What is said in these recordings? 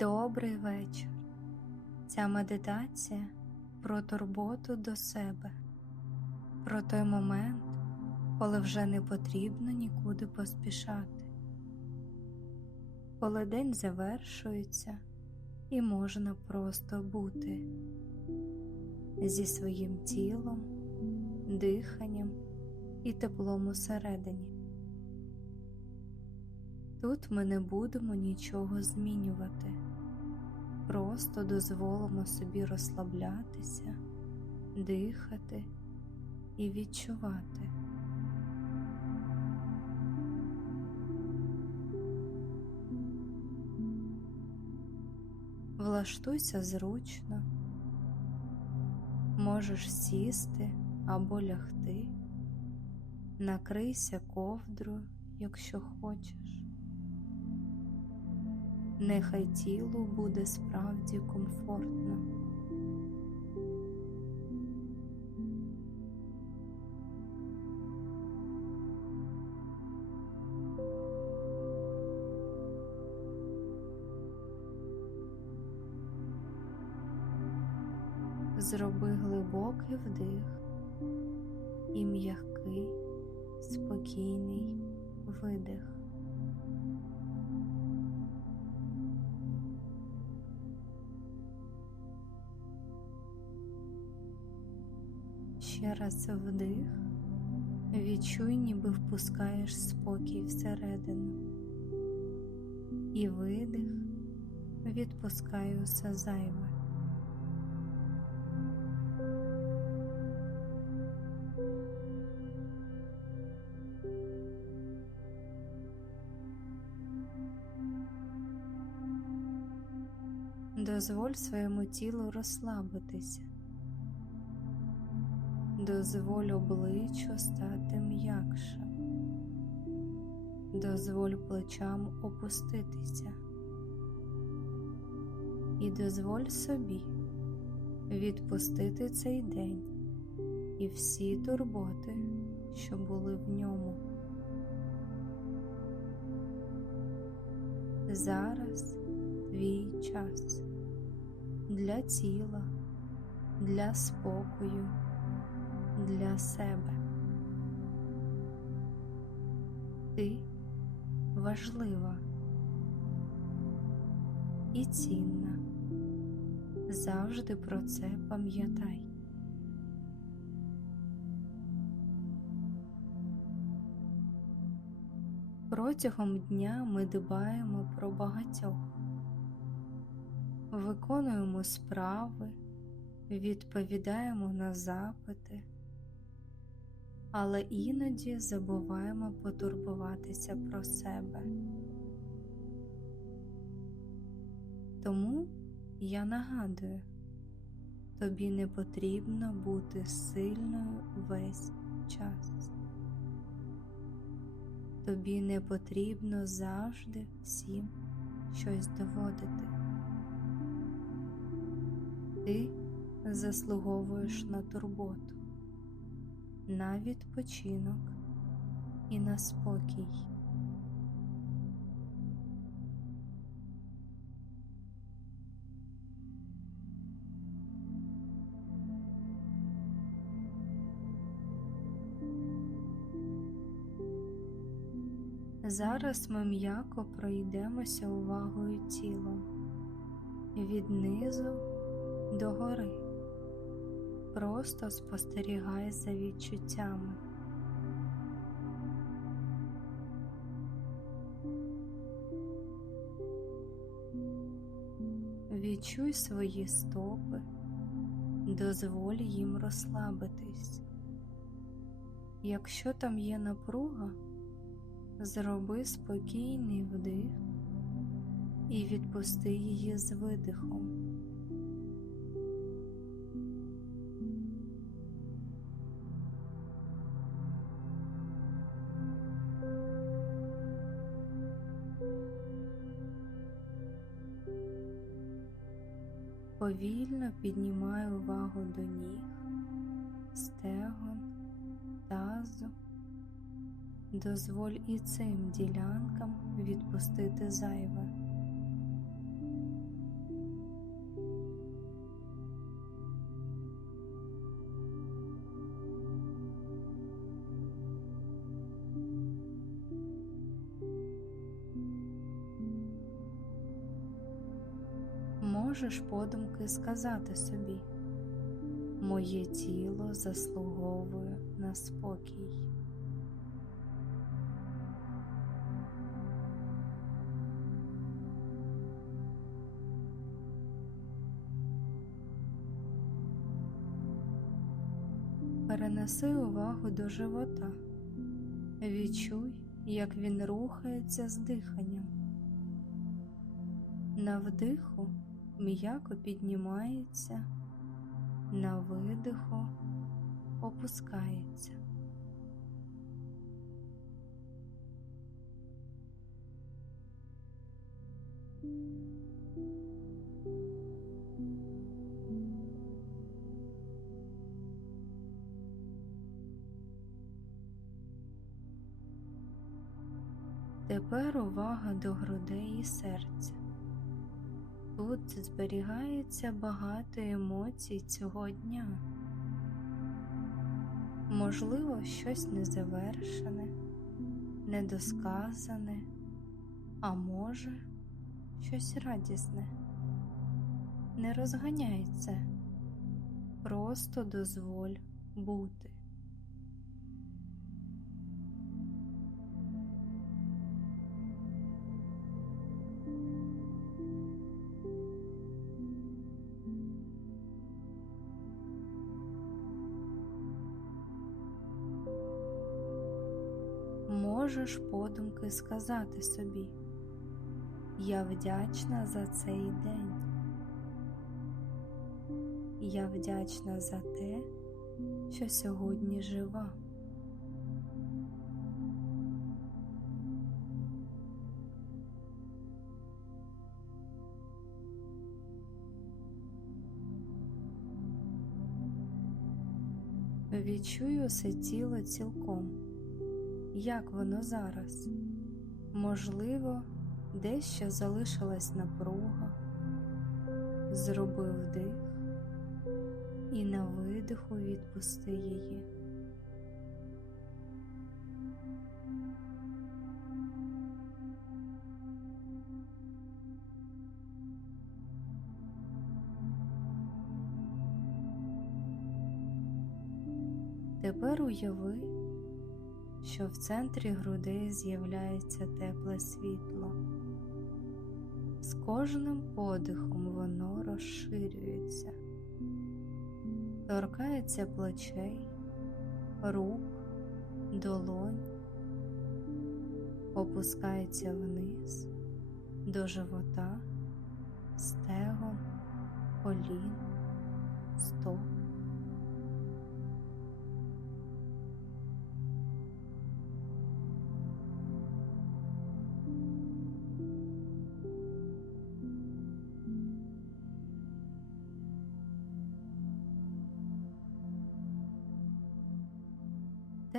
Добрий вечір. Ця медитація про турботу до себе, про той момент, коли вже не потрібно нікуди поспішати, коли день завершується і можна просто бути зі своїм тілом, диханням і теплом усередині. Тут ми не будемо нічого змінювати, просто дозволимо собі розслаблятися, дихати і відчувати. Влаштуйся зручно, можеш сісти або лягти, накрийся ковдрою, якщо хочеш. Нехай тілу буде справді комфортно. Зроби глибокий вдих і м'який, спокійний видих. Ще раз вдих, відчуй, ніби впускаєш спокій всередину, і видих, відпускай усе зайве. Дозволь своєму тілу розслабитися. Дозволь обличчю стати м'якшим. Дозволь плечам опуститися. І дозволь собі відпустити цей день і всі турботи, що були в ньому. Зараз твій час для тіла, для спокою, для себе. Ти важлива і цінна. Завжди про це пам'ятай. Протягом дня ми дбаємо про багатьох, виконуємо справи, відповідаємо на запити, але іноді забуваємо потурбуватися про себе. Тому я нагадую, тобі не потрібно бути сильною весь час. Тобі не потрібно завжди всім щось доводити. Ти заслуговуєш на турботу, на відпочинок і на спокій. Зараз ми м'яко пройдемося увагою тілом від низу до гори. Просто спостерігай за відчуттями. Відчуй свої стопи, дозволь їм розслабитись. Якщо там є напруга, Зроби спокійний вдих і відпусти її з видихом. Повільно піднімай увагу до ніг, стегон, тазу. Дозволь і цим ділянкам відпустити зайве. Можеш подумки сказати собі, моє тіло заслуговує на спокій. Перенеси увагу до живота. Відчуй, як він рухається з диханням. На вдиху м'яко піднімається, на видиху опускається. Тепер увага до грудей і серця. Тут зберігається багато емоцій цього дня. Можливо, щось незавершене, недосказане, а може, щось радісне. Не розганяй це, просто дозволь бути. Можеш подумки сказати собі, я вдячна за цей день. Я вдячна за те, що сьогодні жива. Відчую усе тіло цілком як воно зараз. Можливо, дещо залишилась напруга, зробив вдих і на видиху відпусти її. Тепер уяви, що в центрі грудей з'являється тепле світло. З кожним подихом воно розширюється, торкається плечей, рук, долонь, опускається вниз до живота, стегон, колін,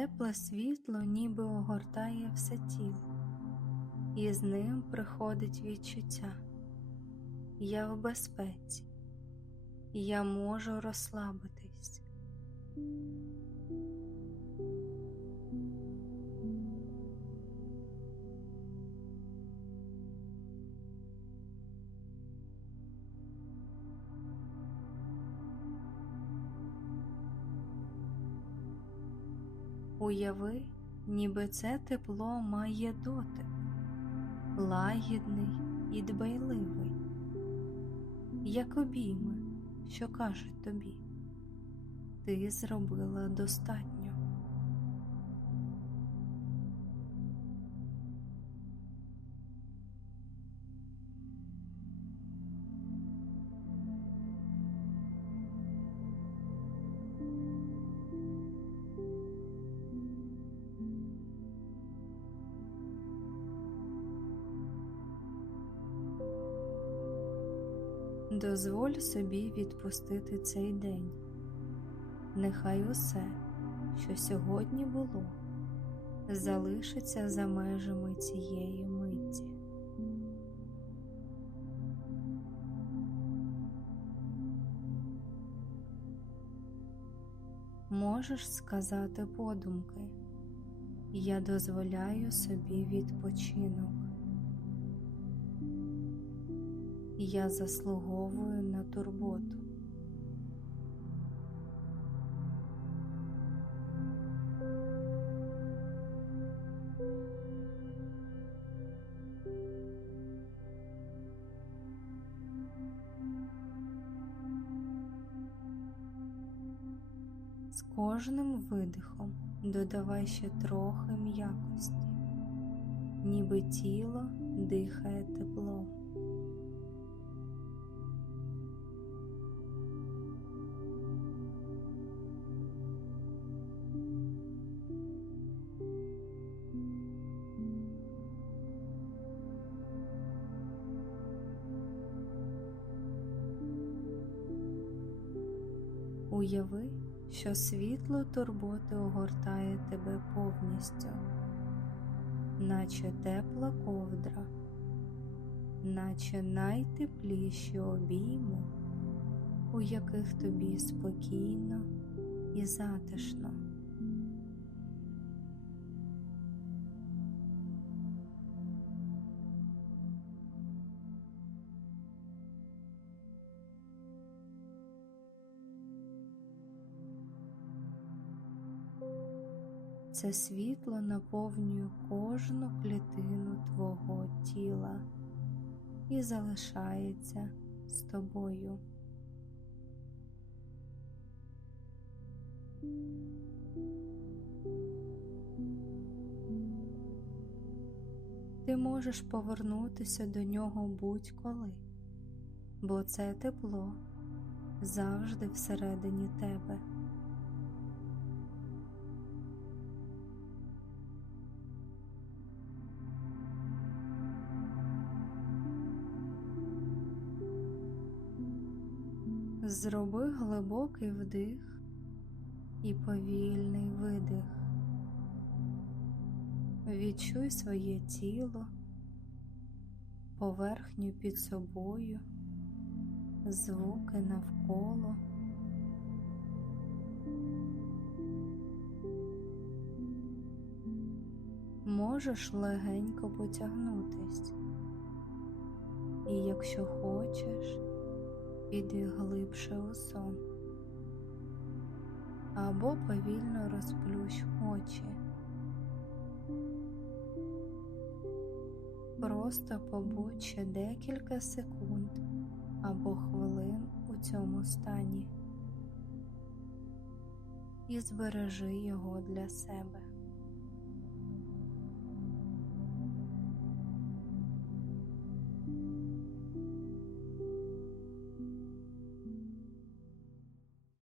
Тепле світло ніби огортає все тіло, і з ним приходить відчуття. Я в безпеці, я можу розслабитись. Уяви, ніби це тепло має дотик, лагідний і дбайливий, як обійми, що кажуть тобі, ти зробила достатньо. Дозволь собі відпустити цей день. Нехай усе, що сьогодні було, залишиться за межами цієї миті. Можеш сказати подумки, я дозволяю собі відпочинок. Я заслуговую на турботу. З кожним видихом додавай ще трохи м'якості, ніби тіло дихає теплом. Уяви, що світло турботи огортає тебе повністю, наче тепла ковдра, наче найтепліші обійми, у яких тобі спокійно і затишно. Це світло наповнює кожну клітину твого тіла і залишається з тобою. Ти можеш повернутися до нього будь-коли, бо це тепло завжди всередині тебе. Зроби глибокий вдих і повільний видих. Відчуй своє тіло, поверхню під собою, звуки навколо. Можеш легенько потягнутись, і якщо хочеш, піди глибше у сон або повільно розплющ очі. Просто побудь ще декілька секунд або хвилин у цьому стані і збережи його для себе.